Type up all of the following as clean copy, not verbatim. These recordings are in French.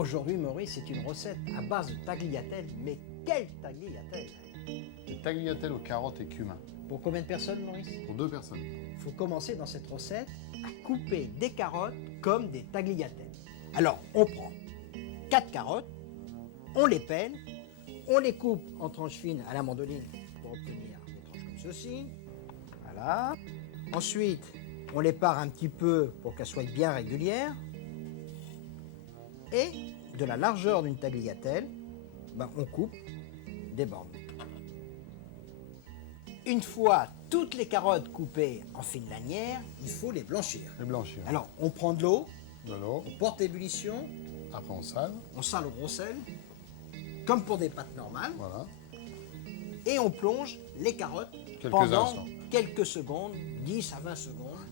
Aujourd'hui, Maurice, c'est une recette à base de tagliatelle. Mais quelle tagliatelle! Des tagliatelles aux carottes et cumin. Pour combien de personnes, Maurice? Pour 2 personnes. Il faut commencer dans cette recette à couper des carottes comme des tagliatelles. Alors, on prend 4 carottes, on les pèle, on les coupe en tranches fines à la mandoline pour obtenir des tranches comme ceci. Voilà. Ensuite, on les pare un petit peu pour qu'elles soient bien régulières. Et de la largeur d'une tagliatelle, on coupe des bornes. Une fois toutes les carottes coupées en fines lanières, il faut les blanchir. Les blanchir. Alors, on prend de l'eau, De l'eau. on porte l'ébullition, Après on sale. on sale au gros sel, comme pour des pâtes normales, Voilà. et on plonge les carottes Quelques pendant instants. quelques secondes, 10 à 20 secondes,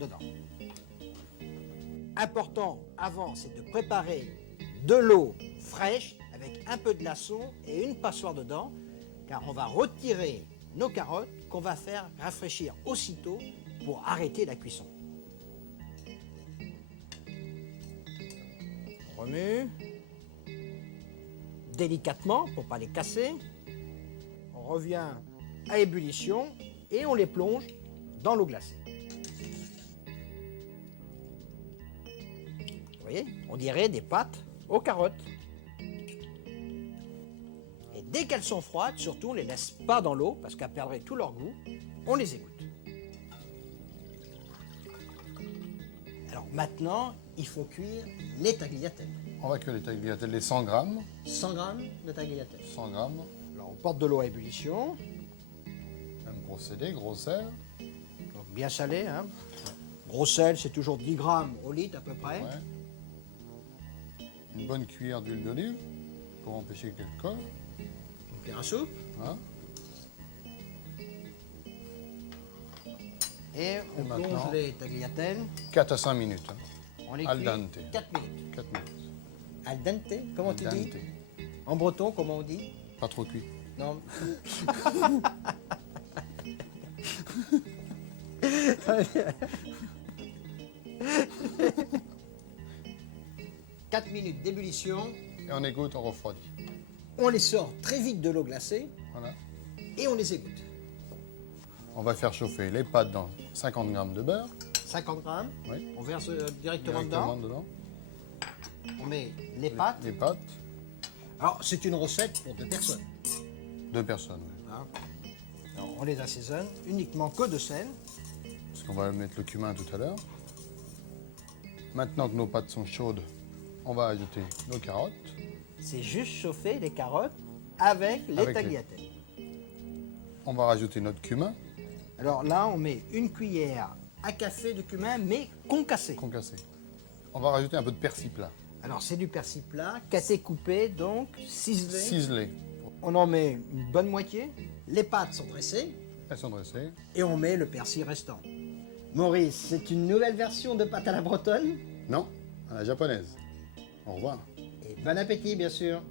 dedans. Important avant, c'est de préparer de l'eau fraîche avec un peu de glaçon et une passoire dedans, car on va retirer nos carottes qu'on va faire rafraîchir aussitôt pour arrêter la cuisson. On remue délicatement pour ne pas les casser. On revient à ébullition et on les plonge dans l'eau glacée. Vous voyez, on dirait des pâtes aux carottes. Et dès qu'elles sont froides, surtout, on ne les laisse pas dans l'eau parce qu'elles perdraient tout leur goût. On les égoutte. Alors maintenant, il faut cuire les tagliatelles. On va cuire les tagliatelles, les 100 grammes. 100 grammes de tagliatelles. 100 grammes. Alors on porte de l'eau à ébullition, Même procédé, gros sel. donc bien salé. Hein. Gros sel, c'est toujours 10 grammes au litre à peu près. Ouais. Une bonne cuillère d'huile d'olive pour empêcher qu'elle colle. Une cuillère à soupe. Hein. Et on plonge maintenant les tagliatelles. 4 à 5 minutes. Hein. On les Al cuit dente. 4 minutes. 4 minutes. Al dente, comment Al tu dis? dente. En breton, comment on dit? Pas trop cuit. Non. 4 minutes d'ébullition. Et on égoutte, on refroidit. On les sort très vite de l'eau glacée Voilà. et on les égoutte. On va faire chauffer les pâtes dans 50 grammes de beurre. 50 grammes. Oui. On verse directement Directement dedans. dedans. On met les pâtes. Les pâtes. Alors, c'est une recette pour 2 personnes. 2 personnes. Oui. Hein. Alors, on les assaisonne uniquement que de sel. Parce qu'on va mettre le cumin tout à l'heure. Maintenant que nos pâtes sont chaudes, on va ajouter nos carottes. C'est juste chauffer les carottes avec les Avec les- tagliatelles. On va rajouter notre cumin Alors là, on met une cuillère à café de cumin, mais concassé. concassé. On va rajouter un peu de persil plat. Alors, c'est du persil plat, cassé coupé, donc ciselé. Ciselé. On en met une bonne moitié. Les pâtes sont dressées Elles sont dressées. et on met le persil restant. Maurice, c'est une nouvelle version de pâte à la bretonne. Non, à la japonaise. Au revoir. Et bon appétit, bien sûr.